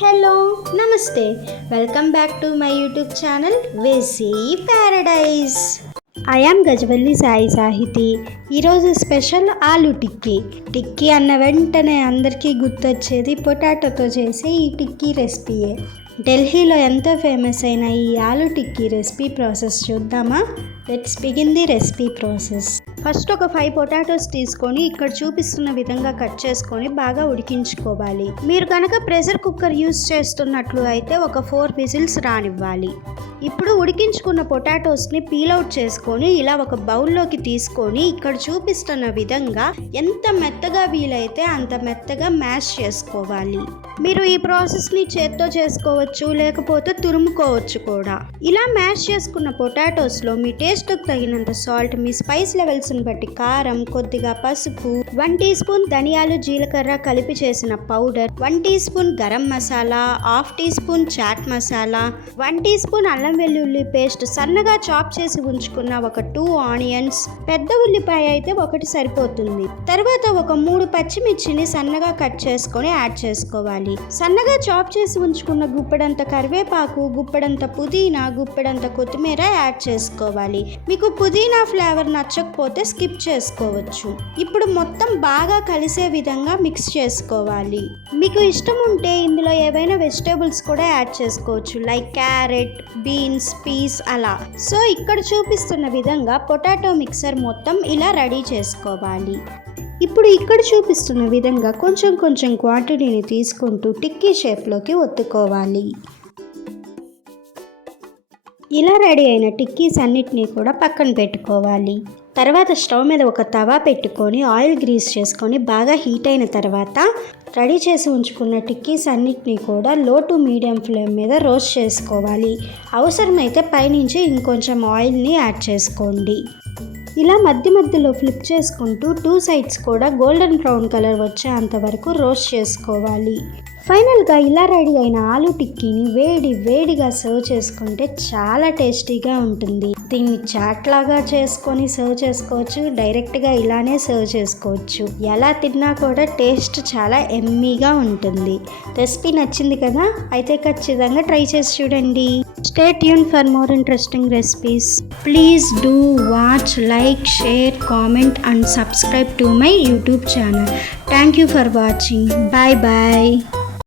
Hello namaste welcome back to my YouTube channel వేసీ paradise. I am Gajavalli Sai Sahithi. ఈరోజు special ఆలు టిక్కీ అన్న వెంటనే అందరికీ గుర్తొచ్చేది పొటాటోతో చేసే ఈ టిక్కీ రెసిపీయే. ఢిల్లీలో ఎంతో ఫేమస్ అయిన ఈ ఆలు టిక్కీ రెసిపీ ప్రాసెస్ చూద్దామా? Let's begin the recipe process. First ఒక 5 పొటాటోస్ తీసుకొని ఇక్కడ చూపిస్తున్న విధంగా కట్ చేసుకొని బాగా ఉడికించుకోవాలి. మీరు కనుక ప్రెషర్ కుక్కర్ యూస్ చేస్తున్నట్లు అయితే ఒక 4 విజిల్స్ రానివ్వాలి. ఇప్పుడు ఉడికించుకున్న పొటాటోస్ని పీల్అవుట్ చేసుకొని ఇలా ఒక బౌల్లోకి తీసుకొని ఇక్కడ చూపిస్తున్న విధంగా ఎంత మెత్తగా వీలైతే అంత మెత్తగా మ్యాష్ చేసుకోవాలి. మీరు ఈ ప్రాసెస్ని చేత్తో చేసుకోవచ్చు, లేకపోతే తురుముకోవచ్చు కూడా. ఇలా మ్యాష్ చేసుకున్న పొటాటోస్లో మీ టేస్ట్కి తగినంత సాల్ట్, మీ స్పైస్ లెవెల్స్ని బట్టి కారం, కొద్దిగా పసుపు, 1 టీ స్పూన్ ధనియాలు జీలకర్ర కలిపి చేసిన powder, 1 teaspoon garam masala, 1/2 teaspoon chaat masala, 1 teaspoon అల్లం వెల్లుల్లి పేస్ట్, సన్నగా చాప్ చేసి ఉంచుకున్న ఒక 2 ఆనియన్స్, పెద్ద ఉల్లిపాయ అయితే 1 సరిపోతుంది. తర్వాత ఒక 3 పచ్చిమిర్చిని సన్నగా కట్ చేసుకొని యాడ్ చేసుకోవాలి. సన్నగా చాప్ చేసి ఉంచుకున్న గుప్పెడంత కరివేపాకు, గుప్పెడంత పుదీనా, గుప్పెడంత కొత్తిమీర యాడ్ చేసుకోవాలి. మీకు పుదీనా ఫ్లేవర్ నచ్చకపోతే స్కిప్ చేసుకోవచ్చు. ఇప్పుడు మొత్తం బాగా కలిసే విధంగా మిక్స్ చేసుకోవాలి. మీకు ఇష్టం ఉంటే ఇందులో ఏవైనా వెజిటేబుల్స్ కూడా యాడ్ చేసుకోవచ్చు, లైక్ క్యారెట్, బీన్స్, పీస్ అలా. సో ఇక్కడ చూపిస్తున్న విధంగా పొటాటో మిక్సర్ మొత్తం ఇలా రెడీ చేసుకోవాలి. ఇప్పుడు ఇక్కడ చూపిస్తున్న విధంగా కొంచెం కొంచెం క్వాంటిటీని తీసుకుంటూ టిక్కీ షేప్లోకి ఒత్తుకోవాలి. ఇలా రెడీ అయిన టిక్కీస్ అన్నిటినీ కూడా పక్కన పెట్టుకోవాలి. తర్వాత స్టవ్ మీద ఒక తవా పెట్టుకొని ఆయిల్ గ్రీస్ చేసుకొని బాగా హీట్ అయిన తర్వాత రెడీ చేసి ఉంచుకున్న టిక్కీస్ అన్నిటినీ కూడా లో టు మీడియం ఫ్లేమ్ మీద రోస్ట్ చేసుకోవాలి. అవసరమైతే పైనుంచి ఇంకొంచెం ఆయిల్ని యాడ్ చేసుకోండి. ఇలా మధ్య మధ్యలో ఫ్లిప్ చేసుకుంటూ 2 సైడ్స్ కూడా గోల్డెన్ బ్రౌన్ కలర్ వచ్చేంత వరకు రోస్ట్ చేసుకోవాలి. ఫైనల్గా ఇలా రెడీ అయిన ఆలు టిక్కీని వేడిగా సర్వ్ చేసుకుంటే చాలా టేస్టీగా ఉంటుంది. దీన్ని చాట్ లాగా చేసుకొని సర్వ్ చేసుకోవచ్చు, డైరెక్ట్గా ఇలానే సర్వ్ చేసుకోవచ్చు. ఎలా తిన్నా కూడా టేస్ట్ చాలా ఎమ్మీగా ఉంటుంది. రెసిపీ నచ్చింది కదా? అయితే ఖచ్చితంగా ట్రై చేసి చూడండి. Stay tuned for more interesting recipes. Please do watch, like, share, comment and subscribe to my YouTube channel. Thank you for watching. Bye bye.